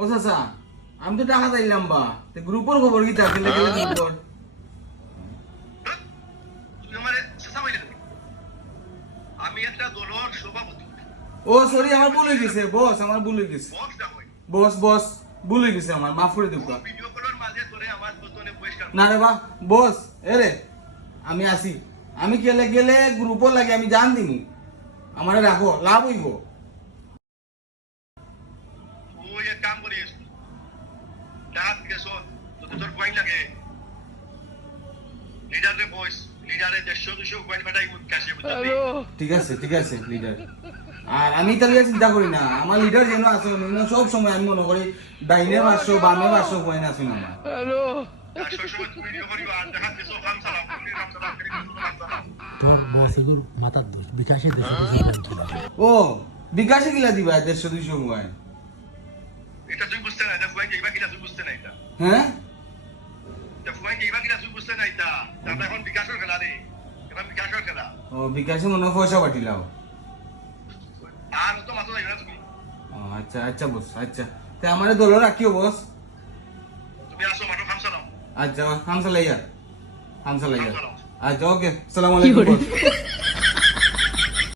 ও চাচা আমি তো টাকা চাইলাম বা গ্রুপের খবর কি থাকে গ্রুপের তুমি আমারে চেষ্টা কইলে আমি একটা দলের সভাপতি ও সরি আমার ভুল হয়ে গেছে বস আমার ভুল হয়ে গেছে বক্স না হই বস ভুল হয়ে গেছে আমার মাফ করে দিও ভিডিও কলের মাঝে তোরে আমার বতনে পরিষ্কার না রে বা বস এরে আমি আসি আমি গেলে গেলে গ্রুপও লাগে আমি জান দিনি আমারে রাখো লাভ হইব তুই এক কাম করিস ডাক গেছো তো তোর কয়েন লাগে লিডারে বয়স লিডারে 150-200 কয়েন পাঠাই কাছে বুঝলি ঠিক আছে লিডার আর আমি তাহলে চিন্তা করি না আমার লিডার যেন আছে সব সময় আমি মনে করি ডাইনে 500 বামে 500 কয়েন আছে না তোর বসগুর মাথার দোষ বিকাশে দোষ ও বিকাশে গিলা দিবা 150-200 কয়েন এটা তুই বুঝতে না এটা ফুয়াই কিবা কিটা তুই বুঝতে না এটা হ্যাঁ এটা ফুয়াই কিবা কিটা তুই বুঝতে না এটা আমরা এখন বিকাশের খেলা রে এখন বিকাশের খেলা ও বিকাশে মনে হয় পয়সা পাঠিলাও আর তো মাথা লাগবে না তুমি ও আচ্ছা বস আচ্ছা তে আমারে দল রাখিও বস তুমি আসো মাঠো খাম সালাম আচ্ছা হামসালাইয়া আচ্ছা ওকে আসসালামু আলাইকুম বস